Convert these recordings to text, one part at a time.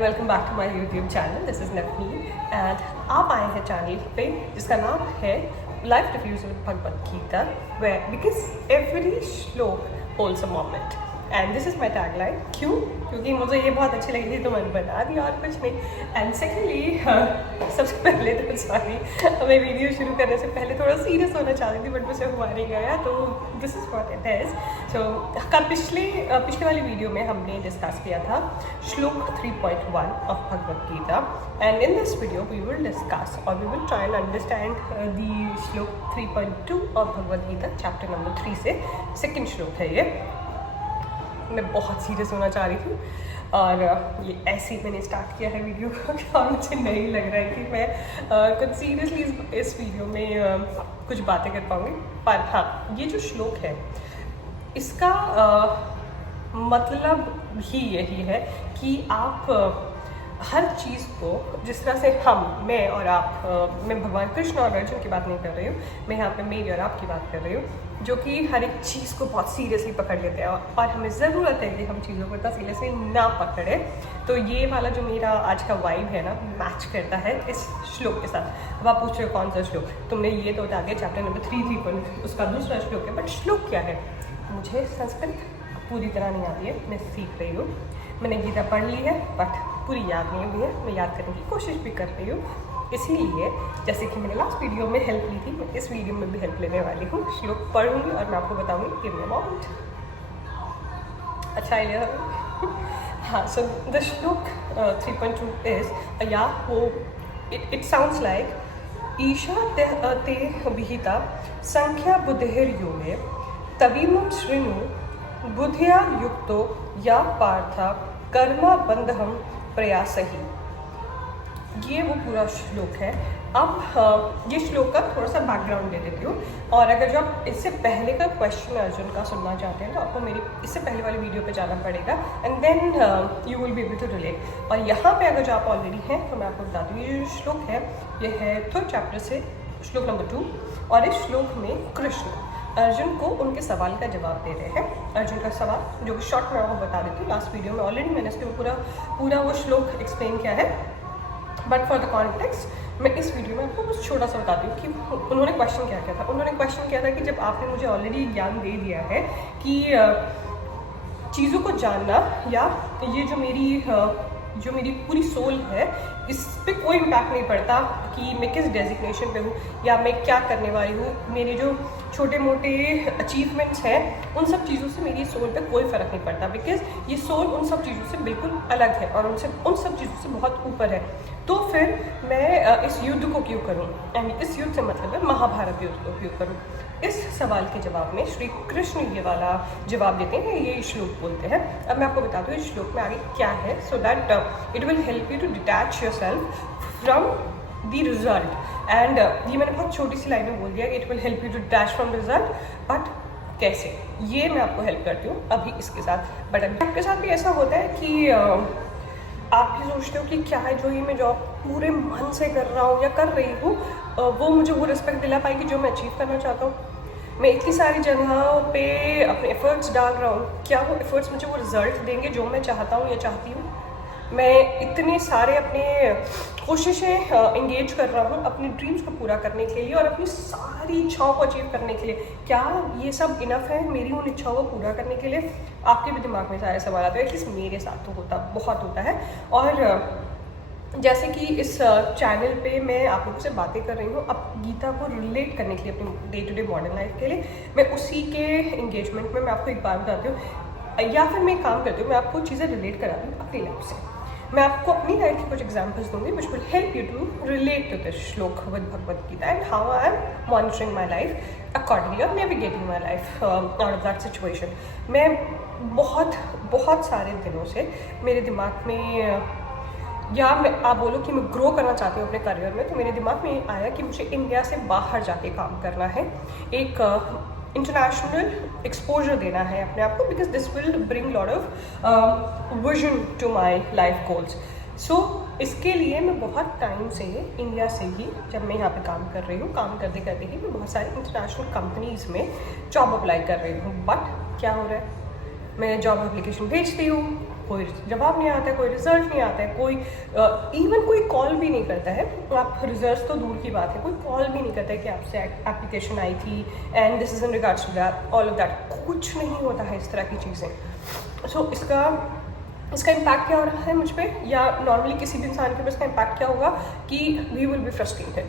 And welcome back to my YouTube channel. This is Navneet and आप आए हैं channel पे जिसका नाम है life reviews with Bhagavad Gita, where because every shloka holds a moment and this is my tagline. क्यों? क्योंकि मुझे ये बहुत अच्छी लगी थी तो मैंने बना दिया और कुछ नहीं। एंड सेकेंडली सबसे पहले तो सॉरी, मैं वीडियो शुरू करने से पहले थोड़ा सीरियस होना चाहती थी बट मुझसे हुआ नहीं गया, तो this is what it is. So पिछले वाली वीडियो में हमने डिस्कस किया था श्लोक 3.1 of Bhagavad Gita, and in this video we will discuss और we will try and understand the shloka 3.2 of Bhagavad Gita chapter number 3 से सेकेंड श्लोक है ये। मैं बहुत सीरियस होना चाह रही थी और ये ऐसे ही मैंने स्टार्ट किया है वीडियो को और मुझे नहीं लग रहा है कि मैं कुछ सीरियसली इस वीडियो में कुछ बातें कर पाऊँगी। पर हाँ, ये जो श्लोक है इसका मतलब ही यही है कि आप हर चीज़ को जिस तरह से मैं और आप, मैं भगवान कृष्ण और अर्जुन की बात नहीं कर रही हूँ, मैं यहाँ पे मेरी और आपकी बात कर रही हूँ, जो कि हर एक चीज़ को बहुत सीरियसली पकड़ लेते हैं और हमें ज़रूरत है कि हम चीज़ों को इतना सीरियसली ना पकड़ें। तो ये वाला जो मेरा आज का वाइब है ना, मैच करता है इस श्लोक के साथ। अब आप पूछ रहे हो कौन सा श्लोक, तुमने ये तो बता दिया चैप्टर नंबर 3 पर उसका दूसरा श्लोक है, बट श्लोक क्या है? मुझे संस्कृत पूरी तरह नहीं आती है, मैं सीख रही हूँ। मैंने गीता पढ़ ली है बट पूरी याद नहीं हुई है, मैं याद करने की कोशिश भी कर रही हूँ। इसीलिए जैसे कि मैंने लास्ट वीडियो में हेल्प ली थी, मैं इस वीडियो में भी हेल्प लेने वाली हूँ। श्लोक पढ़ूंगी और मैं आपको बताऊंगी गिव मी अ मोमेंट। अच्छा आइडिया। हाँ, सो द श्लोक 3.2 इज या वो इट साउंड्स लाइक ईशा ते विहिता संख्या बुद्धिर्योगे तवीमं शृणु बुद्धिया युक्तो या पार्था कर्मा बंधहम प्रयासहि। ये वो पूरा श्लोक है। अब ये श्लोक का थोड़ा सा बैकग्राउंड दे देती हूँ, और अगर जो आप इससे पहले का क्वेश्चन अर्जुन का सुनना चाहते हैं तो आपको मेरी इससे पहले वाली वीडियो पे जाना पड़ेगा and then you will be able to relate. और यहाँ पे अगर जो आप ऑलरेडी हैं तो मैं आपको बता दूँ, ये जो श्लोक है ये है 3rd चैप्टर से श्लोक नंबर 2, और इस श्लोक में कृष्ण अर्जुन को उनके सवाल का जवाब दे रहे हैं। अर्जुन का सवाल जो कि शॉर्ट में आपको बता देती हूँ, लास्ट वीडियो में ऑलरेडी मैंने इसके पूरा वो श्लोक एक्सप्लेन किया है, बट फॉर द कॉन्टेक्स्ट मैं इस वीडियो में आपको कुछ छोटा सा बताती हूँ कि उन्होंने क्वेश्चन क्या किया था। उन्होंने क्वेश्चन किया था कि जब आपने मुझे ऑलरेडी ज्ञान दे दिया है कि चीज़ों को जानना या ये जो मेरी पूरी सोल है इस पर कोई इम्पैक्ट नहीं पड़ता कि मैं किस डेजिग्नेशन पे हूँ या मैं क्या करने वाली हूँ, मेरे जो छोटे मोटे अचीवमेंट्स हैं उन सब चीज़ों से मेरी सोल पे कोई फ़र्क नहीं पड़ता, बिकॉज ये सोल उन सब चीज़ों से बिल्कुल अलग है और उन सब चीज़ों से बहुत ऊपर है। तो फिर मैं इस युद्ध को क्यों करूँ, यानी इस युद्ध से मतलब है महाभारत युद्ध को क्यों करूँ। इस सवाल के जवाब में श्री कृष्ण ये वाला जवाब देते हैं, ये श्लोक बोलते हैं। अब मैं आपको बता दूँ इस श्लोक में आगे क्या है, so that it will help you to detach yourself from the result. And ये मैंने बहुत छोटी सी लाइन में बोल दिया, it will help you to detach from result, but कैसे, ये मैं आपको हेल्प करती हूँ अभी इसके साथ। बट अभी आपके साथ भी ऐसा होता है कि आप ये सोचते हो कि क्या है जो ये मैं जॉब पूरे मन से कर रहा हूँ या कर रही हूँ वो मुझे वो रिस्पेक्ट दिला पाएगी जो मैं अचीव करना चाहता हूँ। मैं इतनी सारी जगहों पे अपने एफर्ट्स डाल रहा हूँ, क्या वो एफर्ट्स मुझे वो रिजल्ट देंगे जो मैं चाहता हूँ या चाहती हूँ। मैं इतने सारे अपने कोशिशें इंगेज कर रहा हूँ अपने ड्रीम्स को पूरा करने के लिए और अपनी सारी इच्छाओं को अचीव करने के लिए, क्या ये सब इनफ है मेरी उन इच्छाओं को पूरा करने के लिए? आपके भी दिमाग में सारे सवाल आते हैं, एटलीस्ट मेरे साथ तो बहुत होता है। और जैसे कि इस चैनल पे मैं आप लोगों से बातें कर रही हूँ अब गीता को रिलेट करने के लिए अपनी day to day modern life के लिए, मैं उसी के इंगेजमेंट में मैं आपको एक बात बताती हूँ या फिर मैं एक काम करती हूँ, मैं आपको चीज़ें रिलेट कराती हूँ अपनी लाइफ से। मैं आपको अपनी लाइफ की कुछ एग्जाम्पल्स दूंगी which will help you to relate to this shloka with Bhagavad Gita and how I am monitoring my life accordingly और navigating my life out of that situation. मैं बहुत सारे दिनों से मेरे दिमाग में या मैं आप बोलो कि मैं ग्रो करना चाहती हूँ अपने करियर में, तो मेरे दिमाग में आया कि मुझे इंडिया से बाहर जाके काम करना है, एक इंटरनेशनल एक्सपोजर देना है अपने आप को, because this will bring lot of vision to my life goals. So इसके लिए मैं बहुत टाइम से इंडिया से ही, जब मैं यहाँ पे काम कर रही हूँ, काम करते करते ही मैं बहुत सारी इंटरनेशनल कंपनीज़ में जॉब अप्लाई कर रही हूँ। बट क्या हो रहा है, मैं जॉब एप्लीकेशन भेजती हूँ, कोई जवाब नहीं आता है, कोई रिजल्ट नहीं आता है, कोई इवन कोई कॉल भी नहीं करता है। आप रिजल्ट तो दूर की बात है, कोई कॉल भी नहीं करता है कि आपसे एप्लीकेशन आई थी and this is in regards to that, all of that, कुछ नहीं होता है इस तरह की चीज़ें। सो इसका इम्पैक्ट क्या हो रहा है मुझ पर, या नॉर्मली किसी भी इंसान के पास इसका इम्पैक्ट क्या होगा कि वी विल बी फ्रस्ट्रेटेड,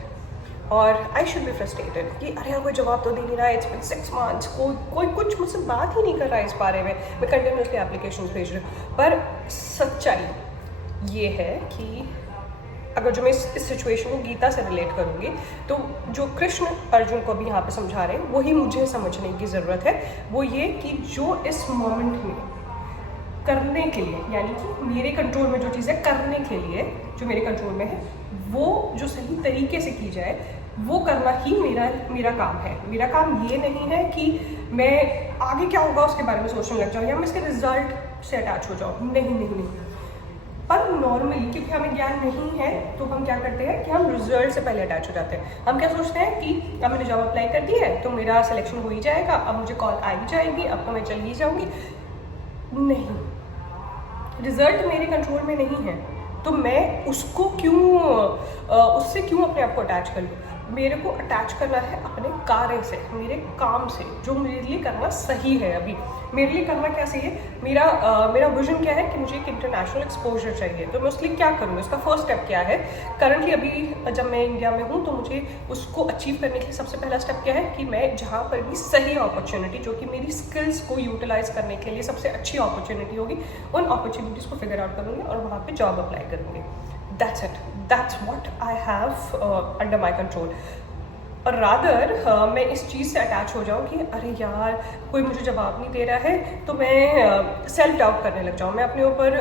और आई शुड बी फ्रस्ट्रेटेड कि अरे यार कोई जवाब तो दे नहीं रहा है, इट्स बिन 6 months, कोई कुछ मुझसे बात ही नहीं कर रहा है इस बारे में, मैं कंटिन्यूसली एप्लीकेशन भेज रही हूँ। पर सच्चाई ये है कि अगर जो मैं इस सिचुएशन को गीता से रिलेट करूँगी, तो जो कृष्ण अर्जुन को भी यहाँ पे समझा रहे हैं वही मुझे समझने की ज़रूरत है। वो ये कि जो इस मोमेंट में करने के लिए, यानी कि मेरे कंट्रोल में जो चीज़ें करने के लिए जो मेरे कंट्रोल में है, वो जो सही तरीके से की जाए वो करना ही मेरा काम है। मेरा काम ये नहीं है कि मैं आगे क्या होगा उसके बारे में सोचने लग जाऊँ या मैं इसके रिजल्ट से अटैच हो जाऊँ। नहीं। पर नॉर्मली क्योंकि हमें ज्ञान नहीं है तो हम क्या करते हैं कि हम रिजल्ट से पहले अटैच हो जाते हैं। हम क्या सोचते हैं कि अब मैंने जॉब अप्लाई कर दी है तो मेरा सिलेक्शन हो ही जाएगा, अब मुझे कॉल आ ही जाएगी, अब तो मैं चली ही जाऊँगी। नहीं, रिजल्ट मेरे कंट्रोल में नहीं है, तो मैं उससे क्यों अपने आप को अटैच कर लूँ। मेरे को अटैच करना है अपने कार्य से, मेरे काम से, जो मेरे लिए करना सही है। अभी मेरे लिए करना क्या सही है, मेरा विजन क्या है कि मुझे एक इंटरनेशनल एक्सपोजर चाहिए, तो मैं उसके लिए क्या करूँ, इसका फर्स्ट स्टेप क्या है। करंटली अभी जब मैं इंडिया में हूँ तो मुझे उसको अचीव करने के लिए सबसे पहला स्टेप क्या है कि मैं जहाँ पर भी सही अपॉर्चुनिटी, जो कि मेरी स्किल्स को यूटिलाइज करने के लिए सबसे अच्छी अपॉर्चुनिटी होगी, उन अपॉर्चुनिटीज़ को फिगर आउट करूँगी और वहाँ पर जॉब अप्लाई करूँगी। That's it. That's what I have under my control. और रादर मैं इस चीज़ से अटैच हो जाऊँ कि अरे यार कोई मुझे जवाब नहीं दे रहा है, तो मैं सेल्फ डाउट करने लग जाऊँ, मैं अपने ऊपर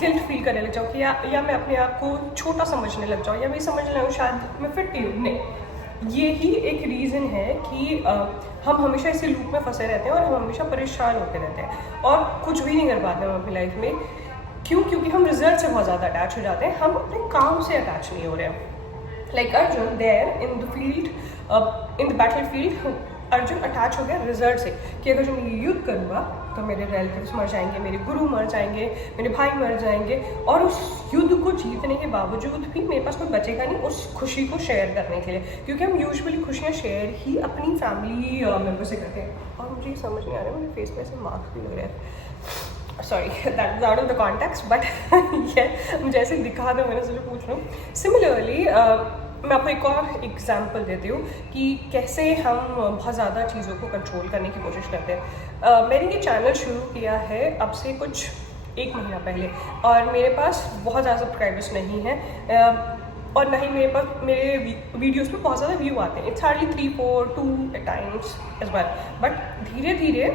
गिल्ट फील करने लग जाऊँ कि या मैं अपने आप को छोटा समझने लग जाऊँ, या मैं समझ लूँ शायद मैं फिट नहीं हूँ। नहीं, ये ही एक रीज़न है कि हम हमेशा इसी लूप में फंसे रहते हैं और हम हमेशा परेशान होते रहते हैं और कुछ भी नहीं कर पाते हम अपनी लाइफ में। क्योंकि हम रिजल्ट से बहुत ज़्यादा अटैच हो जाते हैं, हम अपने काम से अटैच नहीं हो रहे हैं। Like Arjun there in the field, in the battlefield, Arjun attach हो गया रिजल्ट से कि अगर जो मैं युद्ध करूँगा तो मेरे रिलेटिव्स मर जाएंगे, मेरे गुरु मर जाएंगे, मेरे भाई मर जाएंगे, और उस युद्ध को जीतने के बावजूद भी मेरे पास कोई बचेगा नहीं उस खुशी को शेयर करने के लिए, क्योंकि हम यूजुअली खुशियाँ शेयर ही अपनी फैमिली मेम्बर से करते हैं। और मुझे समझ नहीं आ रहा है, मेरे फेस पे ऐसे मार्क्स भी लग रहे हैं, sorry that is out of the context, but ये मुझे ऐसे दिखा दो, मैंने सोचा पूछ रहा हूँ। सिमिलरली मैं आपको एक और एग्जांपल देती हूँ कि कैसे हम बहुत ज़्यादा चीज़ों को कंट्रोल करने की कोशिश करते हैं। मैंने ये चैनल शुरू किया है अब से कुछ 1 महीना पहले, और मेरे पास बहुत ज़्यादा सब्सक्राइबर्स नहीं हैं, और ना ही मेरे वीडियोस पे बहुत ज़्यादा व्यू आते हैं। It's hardly 3, 4, 2 at times as well, but धीरे धीरे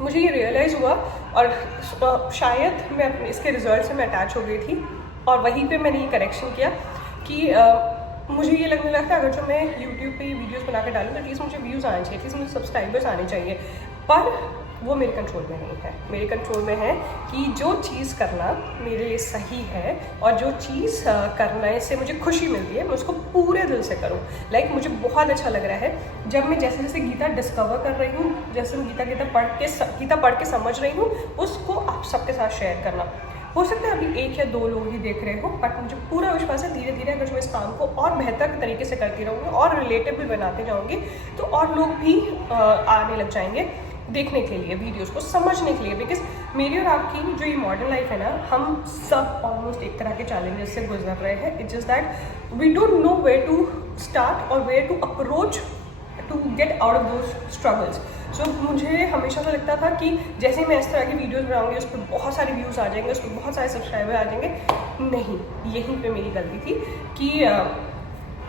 मुझे ये रियलाइज़ हुआ, और शायद मैं अपने इसके रिजल्ट से मैं अटैच हो गई थी, और वहीं पे मैंने ये करेक्शन किया कि मुझे ये लगने लगा अगर जो मैं यूट्यूब पे वीडियोस बना के डालूँ तो एटलीस्ट मुझे व्यूज़ आने चाहिए, एटलीस्ट मुझे सब्सक्राइबर्स आने चाहिए, पर वो मेरे कंट्रोल में नहीं है। मेरे कंट्रोल में है कि जो चीज़ करना मेरे लिए सही है और जो चीज़ करने से मुझे खुशी मिलती है मैं उसको पूरे दिल से करूँ। लाइक मुझे बहुत अच्छा लग रहा है जब मैं जैसे जैसे गीता डिस्कवर कर रही हूँ, जैसे मैं गीता पढ़ के समझ रही हूँ, उसको आप सबके साथ शेयर करना। हो सकता है अभी 1 या 2 लोग ही देख रहे हो, बट मुझे पूरा विश्वास है धीरे धीरे अगर मैं इस काम को और बेहतर तरीके से करती रहूँगी और रिलेटिव भी बनाते जाऊँगी तो और लोग भी आने लग जाएंगे देखने के लिए, वीडियोस को समझने के लिए। बिकॉज मेरी और आपकी जो ये मॉडर्न लाइफ है ना, हम सब ऑलमोस्ट एक तरह के चैलेंजेस से गुजर रहे हैं। It's just that we don't know where to start और where to approach to get out of those struggles. So मुझे हमेशा तो लगता था कि जैसे मैं इस तरह की वीडियोस बनाऊंगी उस पर बहुत सारे व्यूज़ आ जाएंगे, उस पर बहुत सारे सब्सक्राइबर आ जाएंगे। नहीं, यहीं पे मेरी गलती थी कि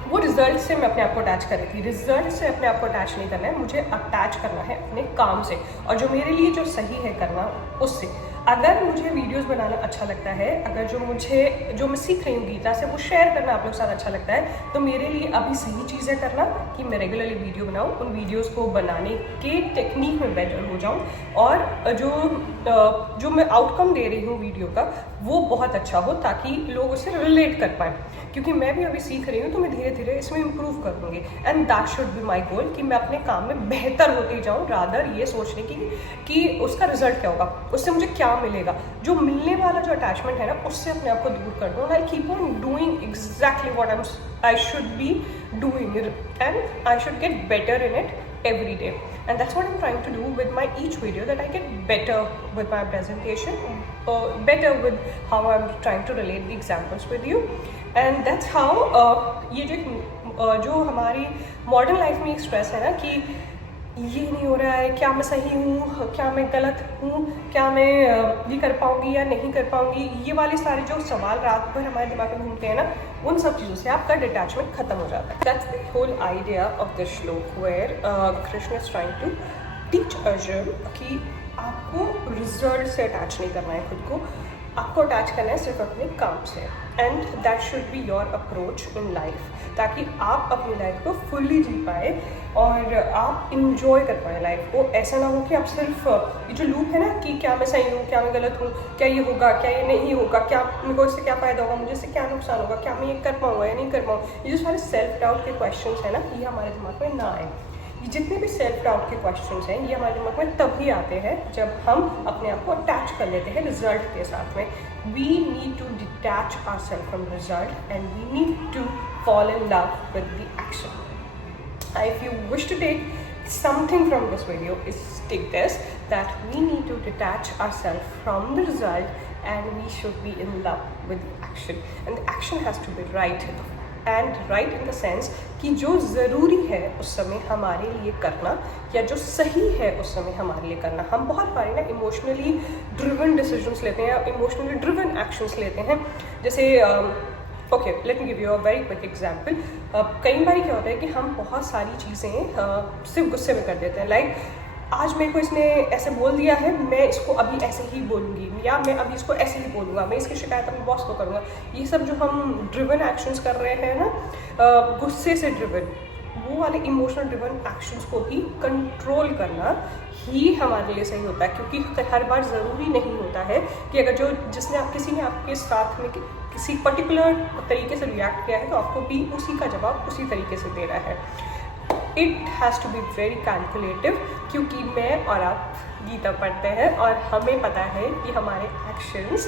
वो रिजल्ट से मैं अपने आप को अटैच कर रही थी। रिजल्ट से अपने आप को अटैच नहीं करना है, मुझे अटैच करना है अपने काम से, और जो मेरे लिए जो सही है करना उससे। अगर मुझे वीडियोस बनाना अच्छा लगता है, अगर जो मैं सीख रही हूँ गीता से वो शेयर करना आप लोग के साथ अच्छा लगता है, तो मेरे लिए अभी सही चीज़ है करना कि मैं रेगुलरली वीडियो बनाऊँ, उन वीडियोस को बनाने के टेक्निक में बेटर हो जाऊँ, और जो मैं आउटकम दे रही हूँ वीडियो का वो बहुत अच्छा हो ताकि लोग उससे रिलेट कर पाएँ। क्योंकि मैं भी अभी सीख रही हूँ, तो मैं धीरे धीरे इसमें इम्प्रूव करूँगी। And that should be my goal कि मैं अपने काम में बेहतर होती जाऊँ, रादर ये सोचने की कि उसका रिजल्ट क्या होगा, उससे मुझे क्या मिलेगा। जो मिलने वाला जो अटैचमेंट है ना, उससे अपने आप को दूर कर दूँ। I keep on doing exactly what I should be doing, and I should get better in it every day. And that's what I'm trying to do with my each video, that I get better with my presentation, better with how I'm trying to relate the examples with you. And that's how ये जो हमारी modern life में एक stress है ना कि ये नहीं हो रहा है, क्या मैं सही हूँ, क्या मैं गलत हूँ, क्या मैं ये कर पाऊँगी या नहीं कर पाऊँगी, ये वाले सारे जो सवाल रात भर हमारे दिमाग में घूमते हैं ना, उन सब चीज़ों से आपका डिटैचमेंट खत्म हो जाता है। That's the whole idea of this shloka where Krishna is trying to teach Arjun कि आपको रिजल्ट से अटैच नहीं करना है खुद को, आपको अटैच करना है सिर्फ अपने काम से। And that should be your approach in life, ताकि आप अपनी लाइफ को फुल्ली जी पाए और आप इंजॉय कर पाए लाइफ को। ऐसा ना हो कि आप सिर्फ ये जो लूप है ना कि क्या मैं सही हूँ, क्या मैं गलत हूँ, क्या ये होगा, क्या ये नहीं होगा, क्या मेरे को इससे क्या फ़ायदा होगा, मुझे इससे क्या नुकसान होगा, क्या मैं ये कर पाऊँगा या नहीं कर पाऊँगा, ये जो सारे सेल्फ डाउट के क्वेश्चन है ना, ये हमारे दिमाग में ना आए। ये जितने भी सेल्फ डाउट के क्वेश्चंस हैं, ये हमारे दिमाग में तभी आते हैं जब हम अपने आप को अटैच कर लेते हैं रिजल्ट के साथ में। We need to detach ourselves from result and we need to fall in love with the action. If you wish to take something from this video, is take this, that we need to detach ourselves from the result and we should be in love with the action. And the action has to be right, and right in the sense कि जो ज़रूरी है उस समय हमारे लिए करना, या जो सही है उस समय हमारे लिए करना। हम बहुत बारी ना इमोशनली ड्रिवन डिसीजंस लेते हैं, इमोशनली ड्रिवन एक्शंस लेते हैं। जैसे okay, let me give you a very quick example. कई बार क्या होता है कि हम बहुत सारी चीज़ें सिर्फ गुस्से में कर देते हैं। लाइक आज मेरे को इसने ऐसे बोल दिया है, मैं इसको अभी ऐसे ही बोलूँगी, या मैं अभी इसको ऐसे ही बोलूँगा, मैं इसकी शिकायत अपने बॉस को करूँगा। ये सब जो हम ड्रिवन एक्शंस कर रहे हैं ना, गुस्से से ड्रिवन, वो वाले इमोशनल ड्रिवन एक्शंस को भी कंट्रोल करना ही हमारे लिए सही होता है। क्योंकि हर बार ज़रूरी नहीं होता है कि अगर किसी ने आपके साथ में किसी पर्टिकुलर तरीके से रिएक्ट किया है तो आपको भी उसी का जवाब उसी तरीके से देना है। It has to be very calculative, क्योंकि मैं और आप गीता पढ़ते हैं और हमें पता है कि हमारे एक्शंस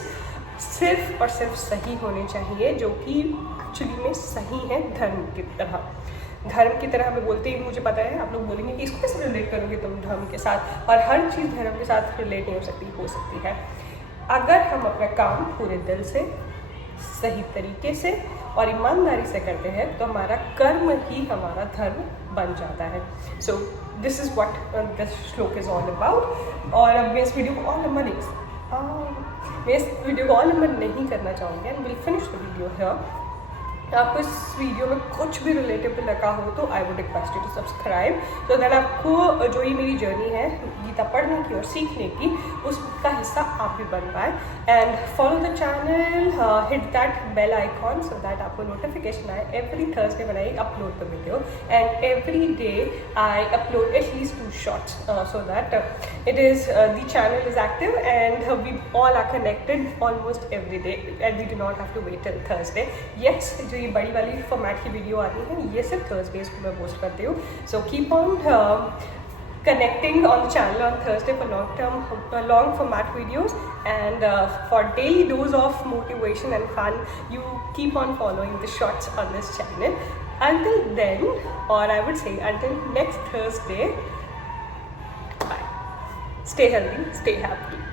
सिर्फ और सिर्फ सही होने चाहिए, जो कि एक्चुअली में सही है धर्म की तरह हमें बोलते ही मुझे पता है आप लोग बोलेंगे कि इसको कैसे रिलेट करोगे तुम धर्म के साथ, और हर चीज़ धर्म के साथ रिलेट नहीं हो सकती है। अगर हम अपना काम पूरे दिल से, सही तरीके से और ईमानदारी से करते हैं तो हमारा कर्म ही हमारा धर्म बन जाता है। So this is what this श्लोक इज़ ऑल अबाउट। और अब मैं इस वीडियो को और लंबा नहीं करना चाहूँगी, and will finish the video here. आपको इस वीडियो में कुछ भी रिलेटेबल लगा हो तो I would request you to subscribe, so that आपको जो ये मेरी जर्नी है गीता पढ़ने की और सीखने की, उसका हिस्सा आप भी बन पाए। And follow the channel, hit that bell icon so that आपको नोटिफिकेशन आए every Thursday when I upload the video, and every day I upload at least 2 shorts so that it is the channel is active and we all are connected almost every day and we do not have to wait till Thursday. Yes, जो ये बड़ी वाली format की video आती है ये सिर्फ Thursdays को मैं पोस्ट करती हूँ। So keep on connecting on the channel on Thursday for long format videos, and for daily dose of motivation and fun, you keep on following the shorts on this channel. Until then, or I would say until next Thursday, bye. Stay healthy, stay happy.